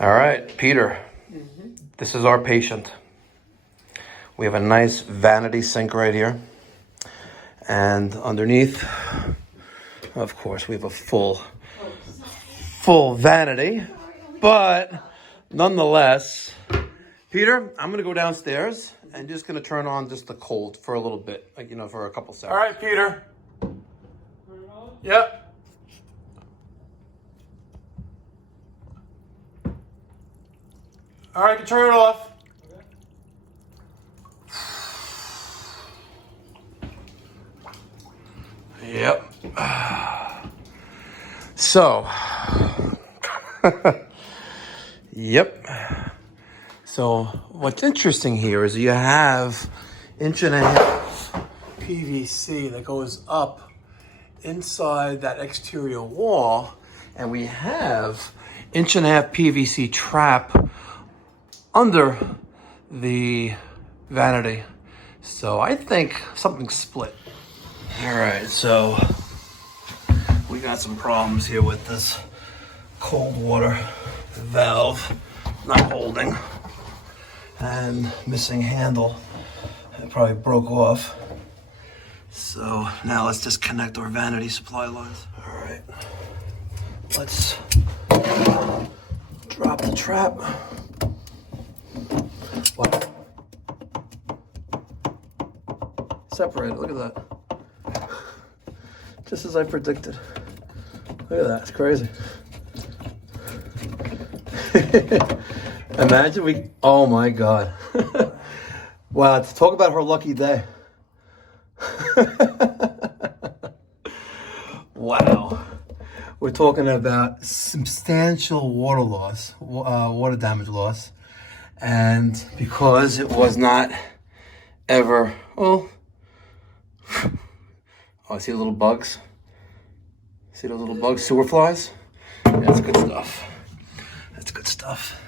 All right, Peter, this is our patient. We have a nice vanity sink right here. And underneath, of course, we have a full vanity. But nonetheless, Peter, I'm going to go downstairs and just going to turn on just the cold for a little bit, like, you know, for a couple seconds. All right, Peter. Yep. All right, you can turn it off. Yep. So, yep. So, what's interesting here is you have 1.5 PVC that goes up inside that exterior wall, and we have 1.5 PVC trap under the vanity. So I think something split. All right, so we got some problems here with this cold water valve not holding and missing handle. It probably broke off. So now let's just connect our vanity supply lines. All right, let's drop the trap. What? Separated, look at that. Just as I predicted. Look at that, it's crazy. Imagine oh my God. Wow, to talk about her lucky day. Wow. We're talking about substantial water loss, water damage loss. And because it was not ever, well, oh, I see the little bugs. See those little bugs, sewer flies? Yeah, that's good stuff. That's good stuff.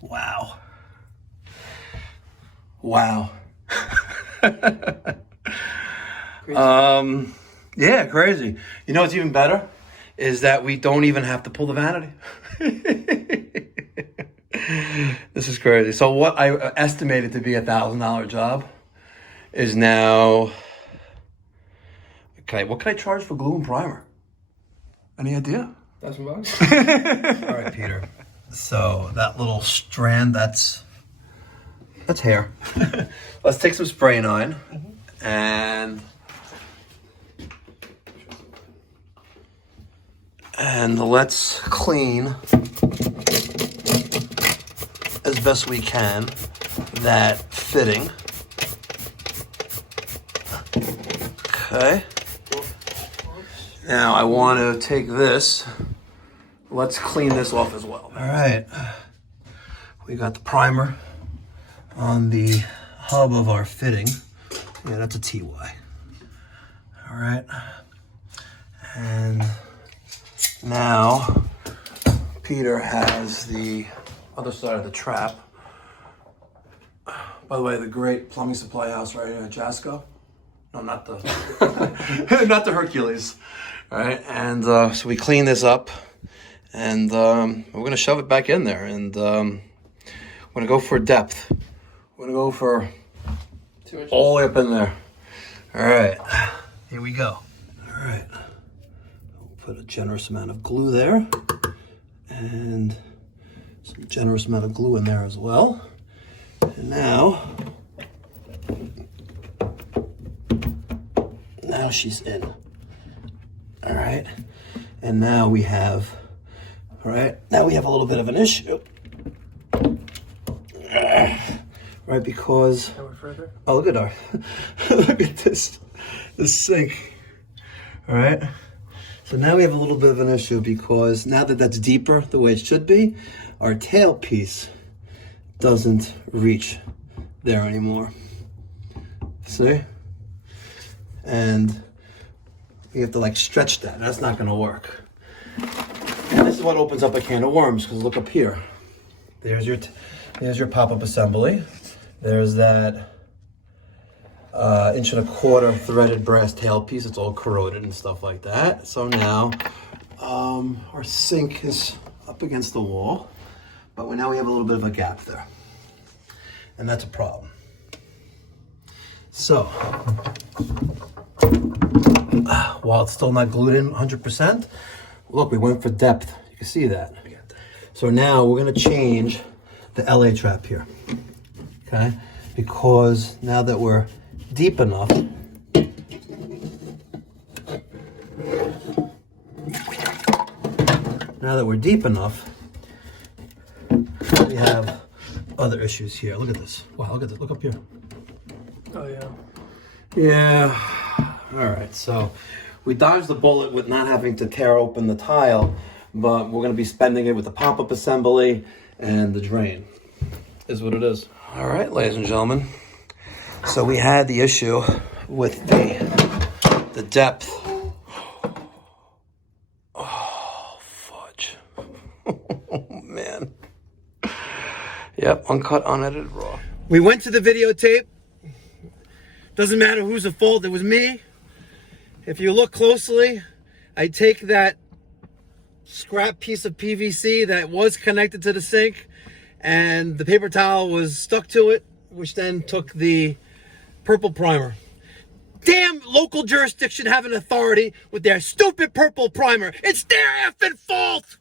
Wow. Wow. Yeah, crazy. You know what's even better? Is that we don't even have to pull the vanity. This is crazy. So what I estimated to be $1,000 job is now, okay, what can I charge for glue and primer? Any idea? $1,000. All right, Peter. So that little strand, that's hair. Let's take some spray nine and let's clean as best we can that fitting. Okay. Now I want to take this. Let's clean this off as well. All right. We got the primer on the hub of our fitting. Yeah, that's a TY. All right. And now Peter has the other side of the trap. By the way, the great plumbing supply house right here in Jasco. No, not the not the Hercules. All right, and so we clean this up, and we're gonna shove it back in there, and we're gonna go for depth. We're gonna go for 2 inches. all the way up in there. All right, here we go. All right, we'll put a generous amount of glue there, and some generous amount of glue in there as well. And now she's in. All right, and now we have, all right, now we have a little bit of an issue. Right, because, oh, look at our, look at this sink. All right, so now we have a little bit of an issue because now that that's deeper the way it should be, our tailpiece doesn't reach there anymore. See? And we have to like stretch that. That's not gonna work. And this is what opens up a can of worms, because look up here. There's your pop-up assembly. There's that 1.25 threaded brass tailpiece. It's all corroded and stuff like that. So now our sink is up against the wall. but now we have a little bit of a gap there. And that's a problem. So, while it's still not glued in 100%, look, we went for depth. You can see that. So now we're gonna change the LA trap here, okay? Because now that we're deep enough, we have other issues here. Look at this. Wow, look at this. Look up here. Oh, yeah. Yeah. All right. So we dodged the bullet with not having to tear open the tile, but we're going to be spending it with the pop-up assembly and the drain. Is what it is. All right, ladies and gentlemen. So we had the issue with the depth. Oh, fudge. Oh, man. Yep, uncut, unedited, raw. We went to the videotape. Doesn't matter who's at fault, it was me. If you look closely, I take that scrap piece of PVC that was connected to the sink, and the paper towel was stuck to it, which then took the purple primer. Damn local jurisdiction having authority with their stupid purple primer. It's their effing fault!